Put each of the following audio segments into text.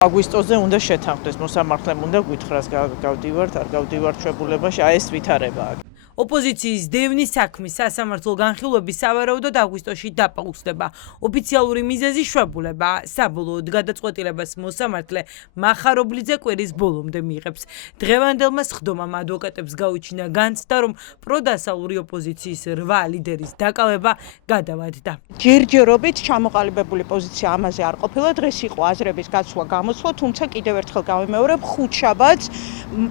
აგვისტოზე უნდა შეთანხმდეს, მოსამართლემ უნდა გითხრას გავდივართ, არ გავდივართ შეებულებაში, ეს ვითარებაა. ოპოზიციის დევნის საქმის სასამართლო განხილვები სავარაუდოდ აგვისტოში დაპაუხდება. ოფიციალური მიზეზი შვებულება. საბოლოოდ გადაწყვეტილებას მოსამართლე მახარობლიძე კვირის ბოლომდე მიიღებს. დღევანდელმა სხდომამ ადვოკატებს გაუჩინა განცდა, რომ პროდასალური ოპოზიციის 8 ლიდერის დაკავება გადავადდა. ჯერჯერობით ჩამოყალიბებული პოზიცია ამაზე არ ყოფილა, დღეს იყო აზრების გაცვლა გამოსვლა, თუმცა კიდევ ერთხელ გავიმეორებ, ხუთშაბათს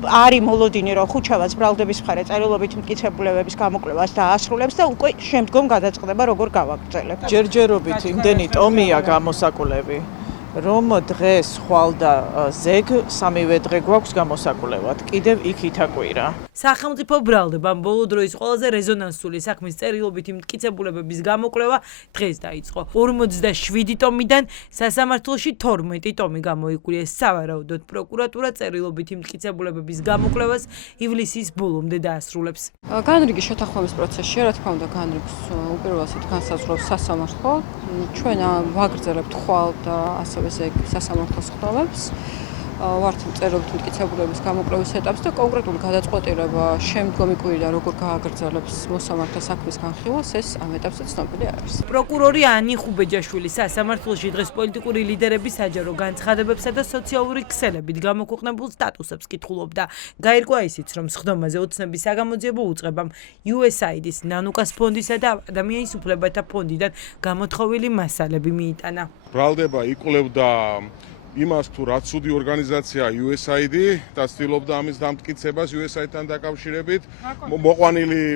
არის მოლოდინი, რომ ხუთშაბათს ბრალდების მხარე წერილობით მტკიცებულებების გამოკვლევას დაასრულებს და უკვე შემდგომ გადაწყდება როგორ გავაგრძელებთ. ჯერჯერობით იმდენი ტომია გამოსაკვლევი, რომ დღეს ხვალ და ზეგ სამივე დღე გვაქვს გამოსაკვლევად. კიდევ იქ ითაკვირა. სახელმწიფო ბრალდებამ ბოლო დროის ყველაზე რეზონანსული საქმის წერილობითი მტკიცებულებების გამოკვლევა დღეს დაიწყო. 47 ტომიდან სასამართლოში 12 ტომი გამოიკვლიეს. სავარაუდოდ პროკურატურა წერილობითი მტკიცებულებების გამოკვლევას ივლისის ბოლომდე დაასრულებს. განრიგი შეთანხმების პროცესია, რა თქმა უნდა, განრიგს უპირველესად განსაზღვრავს სასამართლო. ჩვენ ვაგრძელებთ ხვალ და ასევე ზეგ სასამართლოს სხდომებს. ვართ წერილობით მტკიცებულების გამოკვლევის ეტაპს და კონკრეტული გადაწყვეტილება შემდგომი კვირიდან როგორ გააგრძელებს მოსამართლე საქმის განხილვას, ეს ამ ეტაპზე ცნობილი არ არის. პროკურორი ანი ხუბეჯაშვილი სასამართლოში დღეს პოლიტიკური ლიდერების საჯარო განცხადებებსა და სოციალური ქსელებით გამოქვეყნებულ სტატუსებს კითხულობდა. გაირკვა ისიც, რომ სხდომაზე ოცნების საგამოძიებო უწყებამ USAID-ის, ნანუკას ფონდისა და ადამიანის უფლებათა ფონდიდან გამოთხოვილი მასალები მიიტანა. ბრალდება იკვლევდა იმას თუ რაც ცუდი ორგანიზაცია USAID და ცდილობდა ამის დამტკიცებას USAID-თან დაკავშირებით.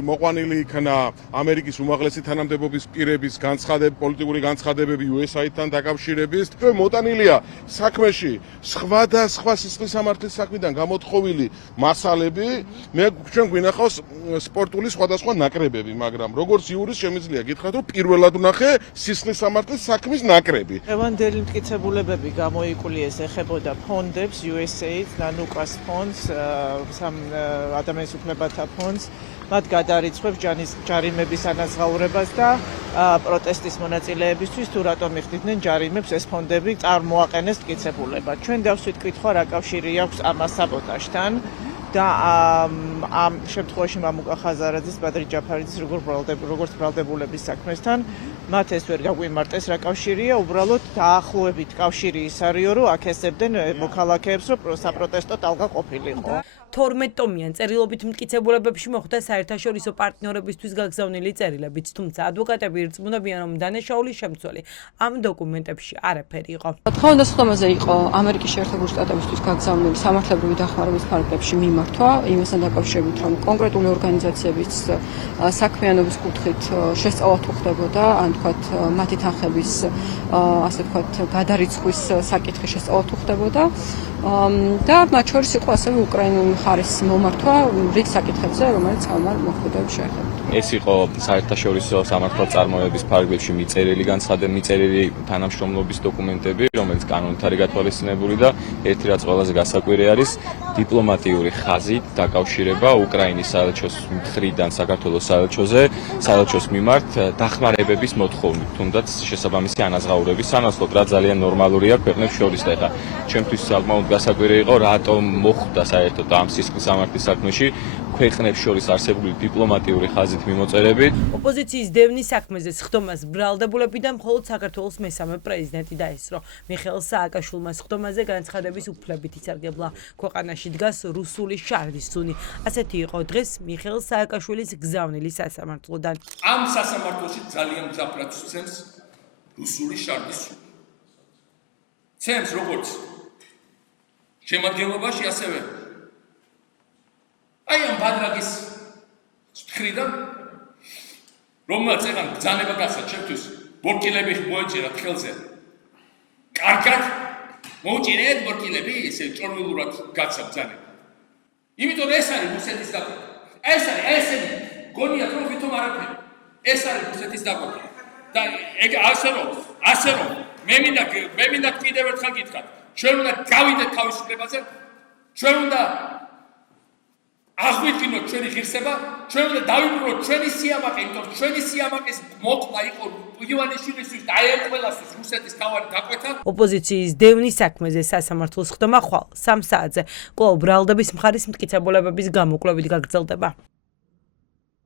მოყვანილი იქნა ამერიკის უმაღლესი თანამდებობის პირების პოლიტიკური განცხადებები USAID-თან დაკავშირებით. მოტანილია საქმეში სხვა სისხლის სამართლის საქმიდან გამოთხოვილი მასალები. ჩვენ გვინახავს სპორტული სხვადასხვა ნაკრებები, მაგრამ როგორც იურის შემიძლია გითხრათ, რომ პირველად ვნახე სისხლის სამართლის საქმის ნაკრები. დღევანდელი მტკიცებულებები გამოიკვლიეს ეხებოდა ფონდებს, USAID, ნანუკას ფონდს, ადამიანის უფლებათა ფონდს, მათ გადარიცხვებს ჯარიმების ანაზღაურებას და პროტესტის მონაწილეებისთვის თუ რატომ იხდიდნენ ჯარიმებს ეს ფონდები წარმოაყენეს მტკიცებულებად. ჩვენ დავსვით კითხვა რა კავშირი აქვს ამას საბოტაჟთან და ამ შემთხვევაში მამუკა ხაზარაძის, ბადრი ჯაფარიძის როგორც ბრალდებულების საქმესთან მათ ეს ვერ გაგვიმარტეს რა კავშირია, უბრალოდ დაახლოებით კავშირი ის არისო, რომ აქესებდნენ მოქალაქეებს, რომ საპროტესტო ტალღა ყოფილიყო. 12 ტომიან წერილობით მტკიცებულებებში მოხვდა საერთაშორისო პარტნიორებისთვის გაგზავნილი წერილებიც, თუმცა ადვოკატები ირწმუნებიან, რომ დანაშაულის შემცველი ამ დოკუმენტებში არაფერი იყო. დღევანდელ სხდომაზე იყო ამერიკის შეერთებული შტატებისთვის გაგზავნილი სამართლებრივი დახმარების ფარგლებში მიმართვა, იმასთან დაკავშირებით, რომ კონკრეტული ორგანიზაციების საქმიანობის კუთხით შესწავლა თუ ხდებოდა, ან თქვათ მათი თანხების ასე თქვათ გადარიცხვის საკითხი შესწავლა თუ ხდებოდა. და მათ შორის იყო ასევე უკრაინული მხარის მომართვა რიგ საკითხებზე, რომელიც ამ მოქმედებებს შეეხება. ეს იყო საერთაშორისო სამართალ წარმოების ფარგლებში მიწერილი მიწერილი თანამშრომლობის დოკუმენტები, რომელიც კანონით არის გათვალისწინებული და ერთი რაც ყველაზე გასაკვირი არის, დიპლომატიური ხაზით დაკავშირება უკრაინის საელჩოს მხრიდან საქართველოს საელჩოს მიმართ დახმარებების მოთხოვნით, თუნდაც შესაბამისი ანაზღაურების სანაცვლოდ, რა ძალიან ნორმალურია ქვეყნებს შორის და ეხლა ჩვენთვის საკმაოდ გასაკვირი იყო, რატომ მოხვდა საერთოდ ამ სისხლის სამართლის საქმეში ქვეყნებს შორის არსებული დიპლომატიური ხაზით მიმოწერებით. ოპოზიციის დევნის საქმეზე სხდომას ბრალდებულები და მხოლოდ საქართველოს მესამე პრეზიდენტი დაესწრო. მიხეილ სააკაშვილმა სხდომაზე განცხადების უფლებით ისარგებლა. ქვეყანაში დგას რუსული შარდის ცუნი. ასეთი იყო დღეს მიხეილ სააკაშვილის გზავნილი სასამართლოდან. ამ სასამართლოში ძალიან მძაფრად ცემს რუსული შარდის ცუნი. ცემს როგორც შემადგენლობაში, ასევე აი ამ ბადრაგის მხრიდან, რომელმაც ეგან ბრძანება გასცა ჩემთვის, ბორკილები მოეჭირა ხელზე. კარგად მოუჭირეთ ბორკილები, ესე ჭორვილურად გასცა ბრძანება. იმიტომ ეს არის რუსეთის დაკვეთა. ეს არის ესენი გონიათ რომ ვითომ არაფერი. ეს არის რუსეთის დაკვეთა. და ეგ ასე რომ მე მინდა კიდევ ერთხელ გითხრათ, ჩვენ უნდა გავიდეთ თავისუფლებაზე, ჩვენ უნდა აღვიდგინოთ ჩვენი ღირსება, ჩვენ უნდა დავიბრუნოთ ჩვენი სიამაყე, იმიტომ რომ ჩვენი სიამაყის მოკვლა იყო ივანიშვილისთვის და აი ამ ყველასთვის რუსეთის თავარი დაკვეთა. ოპოზიციის დევნის საქმეზე სასამართლოს ხდომა ხვალ 3 საათზე კვლავ ბრალდების მხარის მტკიცებულებების გამოკვლევით გაგრძელდება.